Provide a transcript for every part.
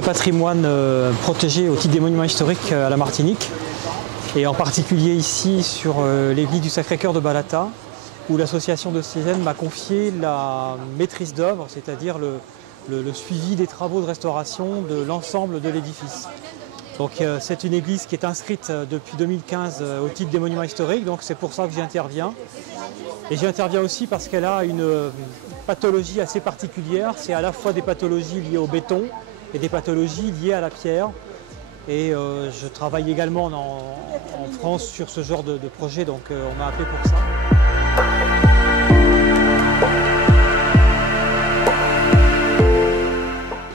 de patrimoine protégé au titre des monuments historiques à la Martinique, et en particulier ici sur l'église du Sacré-Cœur de Balata, où l'association de Cézanne m'a confié la maîtrise d'œuvre, c'est-à-dire le suivi des travaux de restauration de l'ensemble de l'édifice. Donc c'est une église qui est inscrite depuis 2015 au titre des monuments historiques, donc c'est pour ça que j'y interviens. Et j'y interviens aussi parce qu'elle a une pathologie assez particulière, c'est à la fois des pathologies liées au béton et des pathologies liées à la pierre. Et je travaille également en France sur ce genre de projet, donc on m'a appelé pour ça.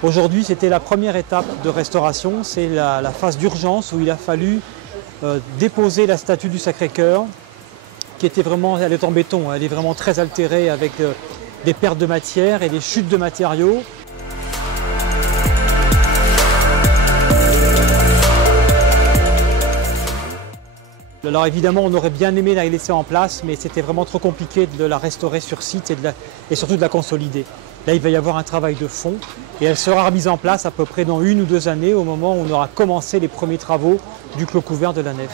Aujourd'hui, c'était la première étape de restauration, c'est la phase d'urgence où il a fallu déposer la statue du Sacré-Cœur, qui était vraiment, elle est en béton, elle est vraiment très altérée avec des pertes de matière et des chutes de matériaux. Alors évidemment, on aurait bien aimé la laisser en place, mais c'était vraiment trop compliqué de la restaurer sur site et surtout de la consolider. Là, il va y avoir un travail de fond et elle sera remise en place à peu près dans 1 ou 2 années, au moment où on aura commencé les premiers travaux du clos couvert de la nef.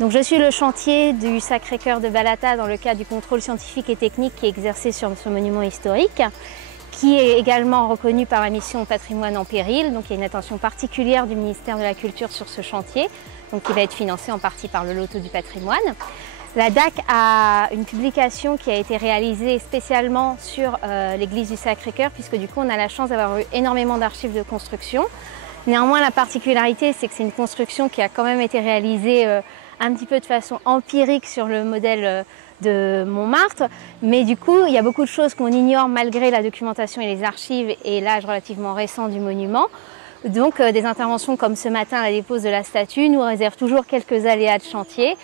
Donc je suis le chantier du Sacré-Cœur de Balata dans le cadre du contrôle scientifique et technique qui est exercé sur ce monument historique, qui est également reconnu par la mission Patrimoine en péril. Donc il y a une attention particulière du ministère de la Culture sur ce chantier, donc qui va être financé en partie par le loto du patrimoine. La DAC a une publication qui a été réalisée spécialement sur l'église du Sacré-Cœur, puisque du coup on a la chance d'avoir eu énormément d'archives de construction. Néanmoins, la particularité, c'est que c'est une construction qui a quand même été réalisée un petit peu de façon empirique sur le modèle de Montmartre, mais du coup il y a beaucoup de choses qu'on ignore malgré la documentation et les archives et l'âge relativement récent du monument. Donc des interventions comme ce matin à la dépose de la statue nous réservent toujours quelques aléas de chantier,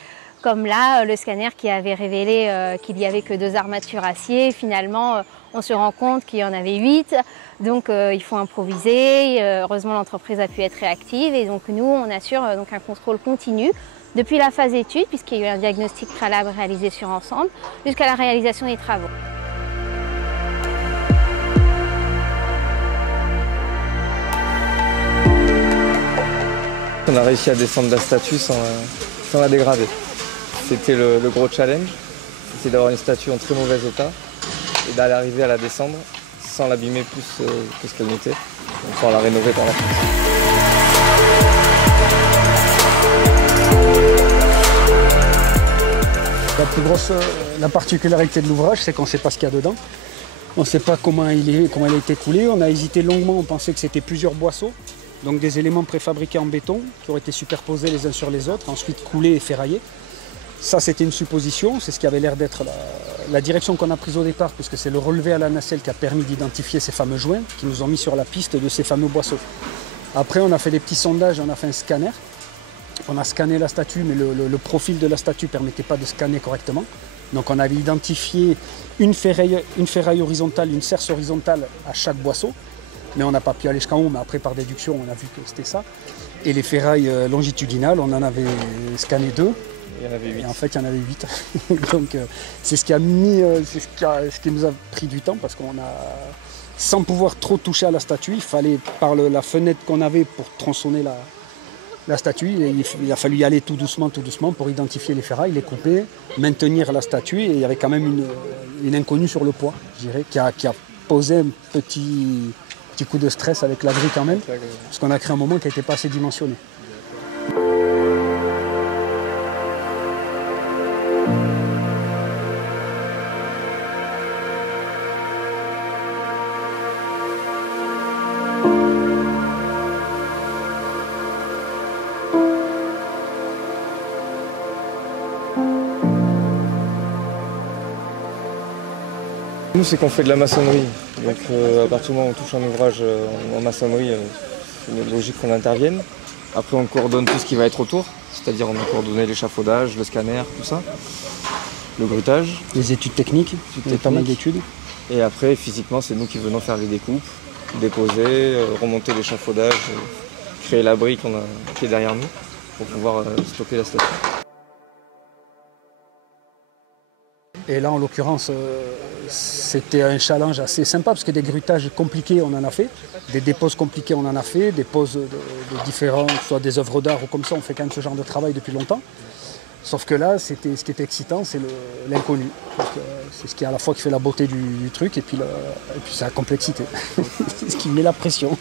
comme là le scanner qui avait révélé qu'il n'y avait que 2 armatures acier. Finalement on se rend compte qu'il y en avait 8, donc il faut improviser. Heureusement l'entreprise a pu être réactive et donc nous on assure donc un contrôle continu depuis la phase étude, puisqu'il y a eu un diagnostic préalable réalisé sur ensemble, jusqu'à la réalisation des travaux. On a réussi à descendre la statue sans la dégrader. C'était le gros challenge, c'était d'avoir une statue en très mauvais état et d'aller arriver à la descendre sans l'abîmer plus que ce qu'elle n'était, donc sans la rénover par la suite. La particularité de l'ouvrage, c'est qu'on ne sait pas ce qu'il y a dedans. On ne sait pas comment il a été coulé. On a hésité longuement, on pensait que c'était plusieurs boisseaux, donc des éléments préfabriqués en béton qui auraient été superposés les uns sur les autres, ensuite coulés et ferraillés. Ça, c'était une supposition, c'est ce qui avait l'air d'être la direction qu'on a prise au départ, puisque c'est le relevé à la nacelle qui a permis d'identifier ces fameux joints, qui nous ont mis sur la piste de ces fameux boisseaux. Après, on a fait des petits sondages, on a fait un scanner. On a scanné la statue, mais le profil de la statue ne permettait pas de scanner correctement. Donc on avait identifié une ferraille horizontale, une serce horizontale à chaque boisseau. Mais on n'a pas pu aller jusqu'en haut, mais après par déduction, on a vu que c'était ça. Et les ferrailles longitudinales, on en avait scanné 2. Il y en avait 8. Et en fait, il y en avait 8. Donc c'est ce qui a mis, ce qui nous a pris du temps, parce qu'on a, sans pouvoir trop toucher à la statue, il fallait, par la fenêtre qu'on avait pour tronçonner la statue, il a fallu y aller tout doucement pour identifier les ferrailles, les couper, maintenir la statue, et il y avait quand même une inconnue sur le poids, je dirais, qui a posé un petit coup de stress avec la grille quand même, parce qu'on a créé un moment qui n'était pas assez dimensionné. Nous, c'est qu'on fait de la maçonnerie. Donc à partir du moment où on touche un ouvrage en maçonnerie, c'est logique qu'on intervienne. Après, on coordonne tout ce qui va être autour, c'est-à-dire on a coordonné l'échafaudage, le scanner, tout ça, le bruitage. Les études techniques, il y a pas mal d'études. Et après, physiquement, c'est nous qui venons faire les découpes, déposer, remonter l'échafaudage, créer l'abri qui est derrière nous pour pouvoir stocker la statue. Et là, en l'occurrence, c'était un challenge assez sympa parce que des gruitages compliqués, on en a fait. Des déposes compliquées, on en a fait. Des poses de différents, soit des œuvres d'art ou comme ça, on fait quand même ce genre de travail depuis longtemps. Sauf que là, ce qui était excitant, c'est l'inconnu. C'est ce qui à la fois qui fait la beauté du truc et puis sa complexité. C'est ce qui met la pression.